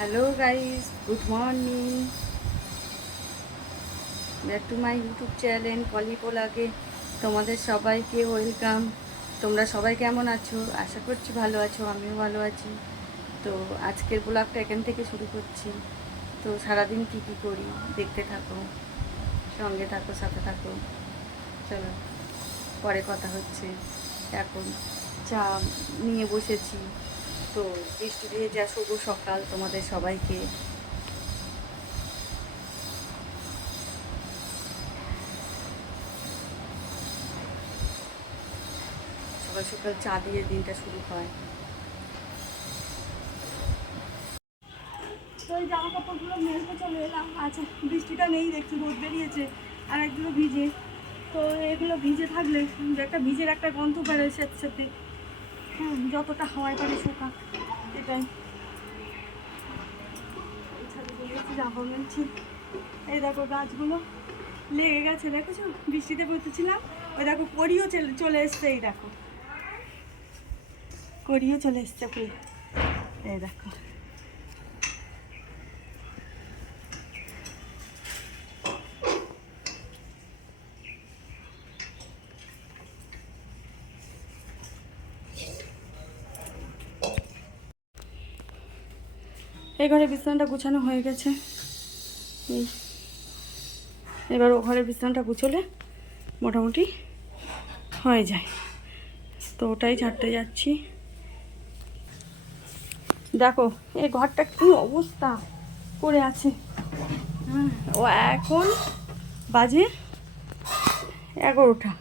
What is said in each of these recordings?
Hello guys, good morning. Back to my YouTube channel কলিপোলাকে তোমাদের সবাইকে ওয়েলকাম। তোমরা সবাই কেমন আছো? আশা করছি ভালো আছো, আমিও ভালো আছি। তো আজকের ব্লগটা এখান থেকে শুরু করছি। তো সারাদিন কী কী করি দেখতে থাকো, সঙ্গে থাকো, সাথে থাকো। চলো, পরে কথা হচ্ছে। এখন চা নিয়ে বসেছি। তো বৃষ্টি ভেজা শুভ সকাল তোমাদের সবাইকে। সকাল সকাল চা দিয়ে দিনটা শুরু হয়। তো ওই জামা কাপড়গুলো মেলতে চলে এলাম। আচ্ছা, বৃষ্টিটা নেই, দেখছি রোদ বেরিয়েছে আর একগুলো ভিজে। তো এগুলো ভিজে থাকলে একটা ভিজের একটা গন্ধ বেরোয় সাথে সাথে। হ্যাঁ, যতটা হাওয়ায় পারে শোকাক, এটাই। ছাদে বেরিয়েছি, জামা মেলছি। এই দেখো গাছগুলো লেগে গেছে, দেখেছো? বৃষ্টিতে পড়তেছিলাম, ওই দেখো কড়িও চলে এসছে। এই দেখো কড়িও চলে এসছে ফুল, এই দেখো। এই ঘরে বিছানাটা গুছানো হয়ে গেছে। এই এবার ও ঘরের বিছানাটা গুছোলে মোটামুটি হয়ে যায়। তো ওটাই ছাড়তে যাচ্ছি। দেখো এই ঘরটা কি অবস্থা করে আছে। হ্যাঁ, ও এখন বাজে 11টা।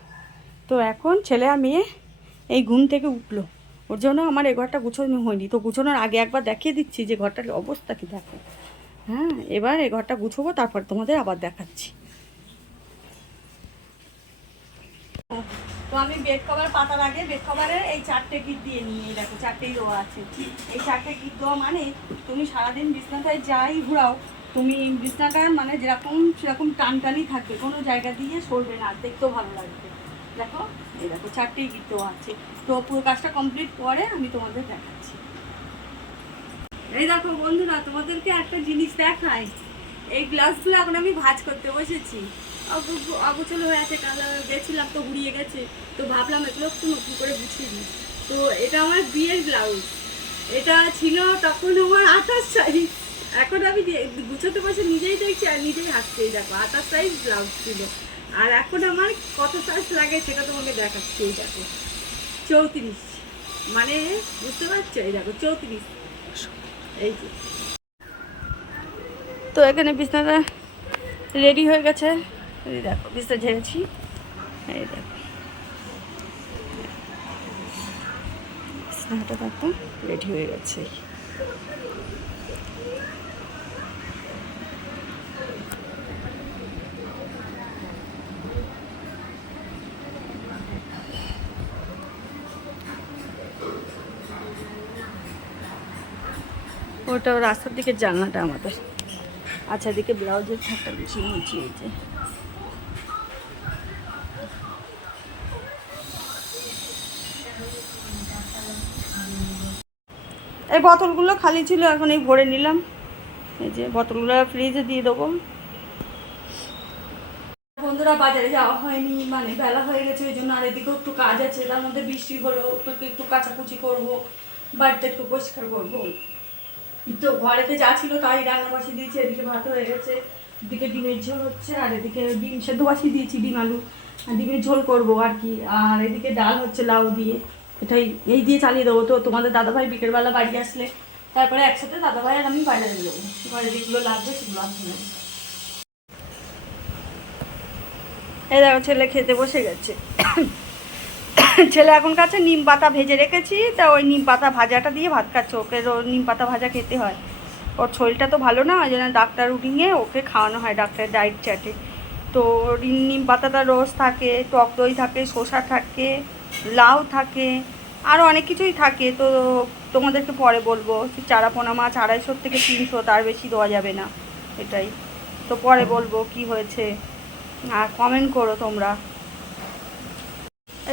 তো এখন ছেলে আর মেয়ে এই ঘুম থেকে উঠলো, ওর জন্য আমার এই ঘরটা গুছোনো হয়নি। তো গুছোনোর আগে একবার দেখিয়ে দিচ্ছি যে ঘরটার অবস্থা কি। দেখো, হ্যাঁ, এবার এই ঘরটা গুছোবো, তারপর তোমাদের আবার দেখাচ্ছি। তো আমি বেড কভার পাতার আগে বেড কভারে এই 4টে গিট দিয়ে নিই। এই দেখো 4টেই দেওয়া আছে। এই 4টে গিট দেওয়া মানে তুমি সারাদিন বিছনাটায় যাই ঘুরাও, তুমি বিছনাটা মানে যেরকম সেরকম টানটানই থাকবে, কোনো জায়গা দিয়ে সরবে না, দেখতেও ভালো লাগবে। দেখো, এই দেখো 4টেই গিট দেওয়া আছে। তো পুরো কাজটা কমপ্লিট করে আমি তোমাদের দেখাচ্ছি। এই দেখো বন্ধুরা, তোমাদেরকে একটা জিনিস দেখাই। এই গ্লাসগুলো এখন আমি ভাঁজ করতে বসেছি। অগোছালো হয়ে আছে, কালার গেছিলাম তো গুড়িয়ে গেছে। তো ভাবলাম এগুলো একটু নতুন করে গুছিয়ে দিই। তো এটা আমার বিয়ের ব্লাউজ। এটা ছিল তখন আমার 28 সাইজ। এখন আমি গুছোতে বসে নিজেই দেখছি আর নিজেই হাসছি। দেখো 28 সাইজ ব্লাউজ ছিল। আর এখন আমার কত সাইজ লাগে সেটা তোমাকে দেখাচ্ছি। এই দেখো 34, মানে বুঝতে পারছো? এই দেখো 34। এই যে, তো এখানে বিছনাটা রেডি হয়ে গেছে। এই দেখো বিছনা ঝেড়েছি। এই দেখো বিছনাটা দেখো রেডি হয়ে গেছে। ওটা রাস্তার দিকে জানলাটা আমাদের। আচ্ছা, এদিকে ব্লাউজের থাকটা গুছিয়ে নিয়েছি। এই যে এই বোতলগুলো খালি ছিল, এখন এই ভরে নিলাম। এই যে বোতলগুলো ফ্রিজে দিয়ে দেবো। বন্ধুরা, বাজারে যাওয়া হয়নি, মানে বেলা হয়ে গেছে, ওই জন্য। আর এদিকেও একটু কাজ আছে, তার মধ্যে বৃষ্টি হলো, একটু কাচাকুচি করবো, বাড়িতে একটু পরিষ্কার করবো। তো ঘরেতে যা ছিল তাই রান্না বসিয়ে দিয়েছি। এদিকে ভাত হয়ে গেছে, এদিকে ডিমের ঝোল হচ্ছে, আর এদিকে ডিম সেদ্ধ বসিয়ে দিয়েছি, ডিম আলু আর ডিমের ঝোল করবো আর কি। আর এদিকে ডাল হচ্ছে লাউ দিয়ে। এটাই, এই দিয়ে চালিয়ে দেবো। তো তোমাদের দাদাভাই বিকেলবেলা বাড়ি আসলে তারপরে একসাথে দাদাভাই আর আমি বাজারে যাবো। ঘরে যেগুলো লাগবে সেগুলো আসবে না। এই দেখো ছেলে খেতে বসে গেছে। ছেলে এখন কাছে নিম পাতা ভেজে রেখেছি, তা ওই নিম পাতা ভাজাটা দিয়ে ভাত খাচ্ছে। ওকে নিম পাতা ভাজা খেতে হয়। ওর শরীরটা তো ভালো না, ওই জন্য ডাক্তার রুটিনে ওকে খাওয়ানো হয়, ডাক্তারের ডায়েট চার্টে। তো নিম পাতাটা রস থাকে, টক দই থাকে, শসা থাকে, লাউ থাকে, আরও অনেক কিছুই থাকে। তো তোমাদেরকে পরে বলবো। চারাপোনা মাছ 250 থেকে 300, তার বেশি দেওয়া যাবে না, এটাই। তো পরে বলবো কি হয়েছে, আর কমেন্ট করো তোমরা।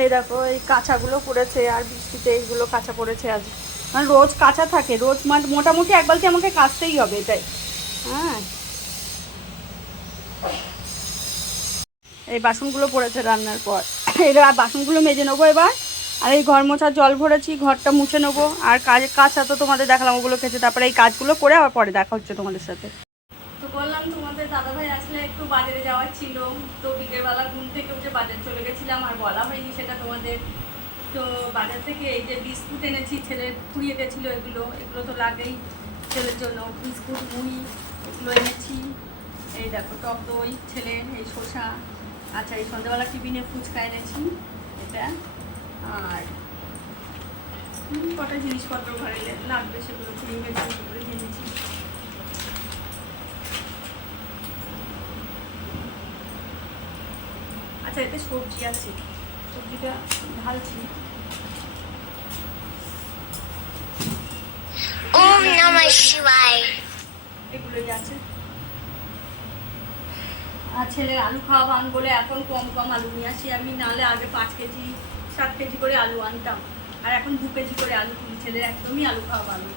এই দেখো এই কাঁচাগুলো পড়েছে, আর বৃষ্টিতে এইগুলো কাঁচা পড়েছে আজ। কারণ রোজ কাঁচা থাকে, রোজ মোটামুটি এক বালতি আমাকে কাচতেই হবে এটাই। হ্যাঁ, এই বাসনগুলো পড়েছে রান্নার পর, এবার বাসনগুলো মেজে নেবো এবার। আর এই ঘর মোছার জল ভরেছি, ঘরটা মুছে নেবো। আর কাঁচা তো তোমাদের দেখালাম, ওগুলো খেয়েছে। তারপরে এই কাজগুলো করে আবার পরে দেখা হচ্ছে তোমাদের সাথে। তো বললাম তোমাদের দাদাভাই আসলে একটু বাজারে যাওয়ার ছিল, তো বিকেলবেলা ঘুম থেকে উঠে বাজার চলে গেছিলাম, আর বলা হয়নি সেটা তোমাদের। তো বাজার থেকে এই যে বিস্কুট এনেছি, ছেলে ফুরিয়ে গেছিলো, এগুলো তো লাগেই ছেলের জন্য। বিস্কুট, মুড়ি এগুলো এনেছি। এই দেখো টক দই, ছেলে এই শসা। আচ্ছা, এই সন্ধ্যাবেলা টিফিনে ফুচকা এনেছি এটা। আর কটা জিনিসপত্র ঘরে লাগবে সেগুলো ফুরিয়ে গেছে, করে এনেছি। আচ্ছা, এতে সবজি আছে, সবজিটা ঢালছি। ওম নমঃ শিবায়, এগুলোই আছে। আর ছেলের আলু খাওয়া ভান বলে এখন কম কম আলু নিয়ে আসি আমি, নাহলে আগে 5 কেজি 7 কেজি করে আলু আনতাম, আর এখন 2 কেজি করে আলু তুলি। ছেলের একদমই আলু খাওয়া ভালো।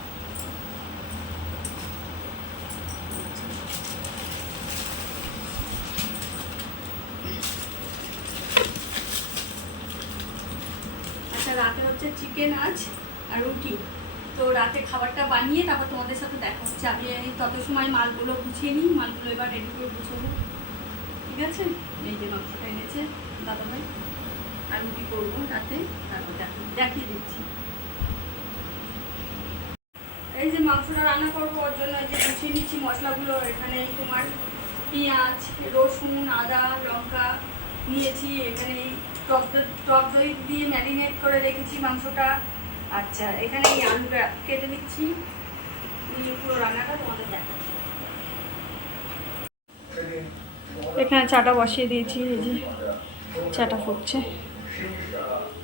আচ্ছা, রাতে হচ্ছে চিকেন আজ আর রুটি। তো রাতে খাবারটা বানিয়ে তারপর তোমাদের সাথে দেখা হচ্ছে। আমি তত সময় মালগুলো গুছিয়ে নিই, মালগুলো এবার রেডি করে গুছাবো, ঠিক আছে? এই যে মাংসটা এনেছে দাদাভাই, আর রুটি করবো রাতে, তারপর দেখিয়ে দিচ্ছি। এই যে মাংসটা রান্না করবো, ওর জন্য এই যে গুছিয়ে নিচ্ছি মশলাগুলো। এখানে তোমার পেঁয়াজ, রসুন, আদা, লঙ্কা নিয়েছি। এখানে টক দই দিয়ে ম্যারিনেট করে রেখেছি মাংসটা। আচ্ছা, এখানে এই আলুটা কেটে দিচ্ছি, দিয়ে পুরো রান্নাটা তোমাদের দেখাচ্ছি। এখানে চাটা বসিয়ে দিয়েছি, এই যে চাটা ফুটছে।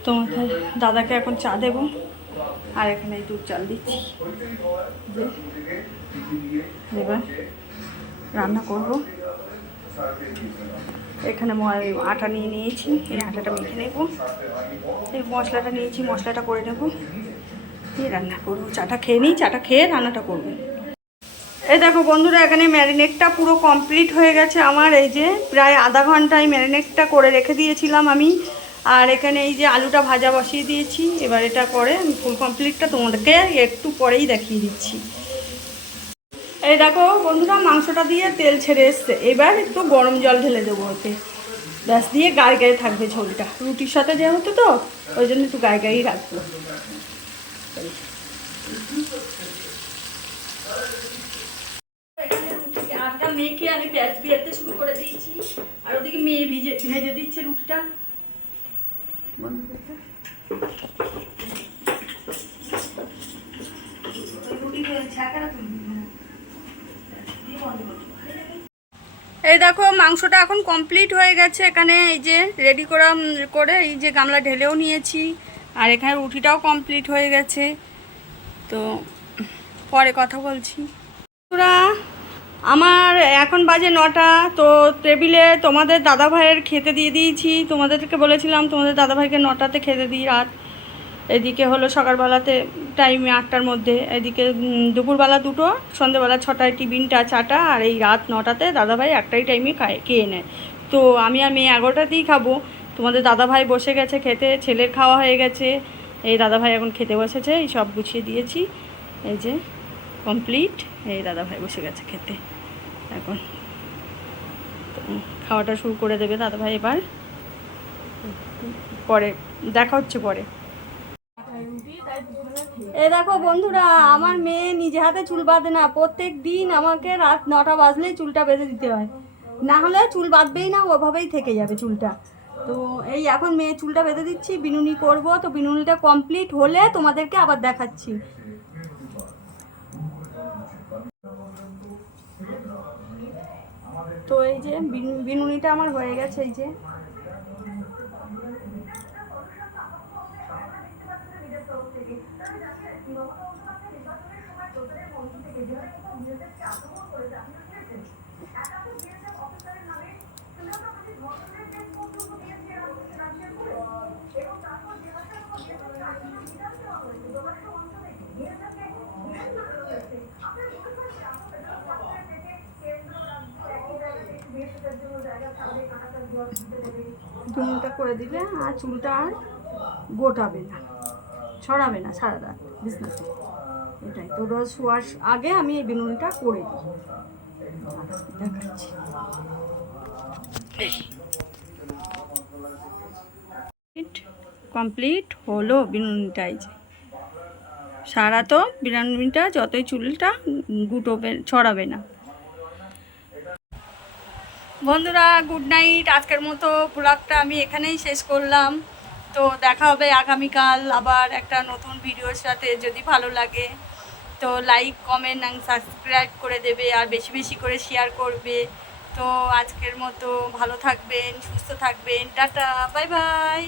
তোমাদের দাদাকে এখন চা দেবো, আর এখানে এই দুধ চাল দিচ্ছি। এবার রান্না করব। এখানে আটা নিয়ে নিয়েছি, এই আটাটা মেখে নেব। এই মশলাটা নিয়েছি, মশলাটা করে নেব, দিয়ে রান্না করবো। চাটা খেয়ে নিই, চাটা খেয়ে রান্নাটা করবো। এই দেখো বন্ধুরা, এখানে ম্যারিনেটটা পুরো কমপ্লিট হয়ে গেছে আমার। এই যে প্রায় আধা ঘন্টায় ম্যারিনেটটা করে রেখে দিয়েছিলাম আমি। আর এখানে এই যে আলুটা ভাজা বসিয়ে দিয়েছি। এবার এটা করে আমি ফুল কমপ্লিটটা তোমাদেরকে একটু পরেই দেখিয়ে দিচ্ছি। এই দেখো বন্ধুরা, মাংসটা দিয়ে তেল ছেড়ে এসছে। এবার একটু গরম জল ঢেলে দেবো ওতে, ব্যাস, দিয়ে গায়ে গায়ে থাকবে ঝোলটা। রুটির সাথে যেহেতু, তো ওই জন্য একটু গায়ে গায়েই রাখবো। আটা মেখে আমি বেলতে শুরু করে দিয়েছি, আর ওদিকে মেয়ে ভেজে দিচ্ছে রুটিটা। এই দেখো মাংসটা এখন কমপ্লিট হয়ে গেছে। এখানে এই যে রেডি করে এই যে গামলা ঢেলেও নিয়েছি, আর এখানে রুটিটাও কমপ্লিট হয়ে গেছে। তো পরে কথা বলছি। তোরা, আমার এখন বাজে 9টা। তো টেবিলে তোমাদের দাদাভাইয়ের খেতে দিয়ে দিয়েছি। তোমাদেরকে বলেছিলাম তোমাদের দাদাভাইকে 9টাতে খেতে দিই রাত। এদিকে হলো সকালবেলাতে টাইমে 8টার মধ্যে, এদিকে দুপুরবেলা 2টো, সন্ধ্যেবেলা 6টায় টিফিনটা, চাটা, আর এই রাত 9টাতে দাদাভাই একটাই টাইমে খেয়ে নেয়। তো আমি আর মেয়ে 11টাতেই খাবো। তোমাদের দাদাভাই বসে গেছে খেতে, ছেলের খাওয়া হয়ে গেছে। এই দাদাভাই এখন খেতে বসেছে, এই সব গুছিয়ে দিয়েছি। এই যে কমপ্লিট, এই দাদাভাই বসে গেছে খেতে এখন। তো খাওয়াটা শুরু করে দেবে দাদাভাই এবার, পরে দেখা হচ্ছে পরে। এই দেখো বন্ধুরা, আমার মেয়ে নিজে হাতে চুল বাঁধে না। প্রত্যেক দিন আমাকে রাত 9টা বাজলেই চুলটা বেঁধে দিতে হয়, না হলে চুল বাঁধবেই না, ওভাবেই থেকে যাবে চুলটা। তো এই এখন মেয়ে চুলটা বেঁধে দিচ্ছি, বিনুনি করব। তো বিনুনিটা কমপ্লিট হলে তোমাদেরকে আবার দেখাচ্ছি। তো এই যে বিনুনিটা আমার হয়ে গেছে। এই যে বিনুনিটা করে দিলে আর চুলটা আর গোটাবে না, ছড়াবে না সারা রাত বিছনাতে। এটাই তো, রোজ শোয়ার আগে আমি এই বিনুনিটা করে দিই। দেখাচ্ছি। কমপ্লিট হলো বিনুনিটাই, যে সারা তো বিনুনিটা যতই চুলটা গুটোবে, ছড়াবে না। বন্ধুরা গুড নাইট, আজকের মতো ব্লগটা আমি এখানেই শেষ করলাম। তো দেখা হবে আগামীকাল আবার একটা নতুন ভিডিওর সাথে। যদি ভালো লাগে তো লাইক কমেন্ট আর সাবস্ক্রাইব করে দেবে, আর বেশি বেশি করে শেয়ার করবে। তো আজকের মতো ভালো থাকবেন, সুস্থ থাকবেন, টাটা, বাই বাই।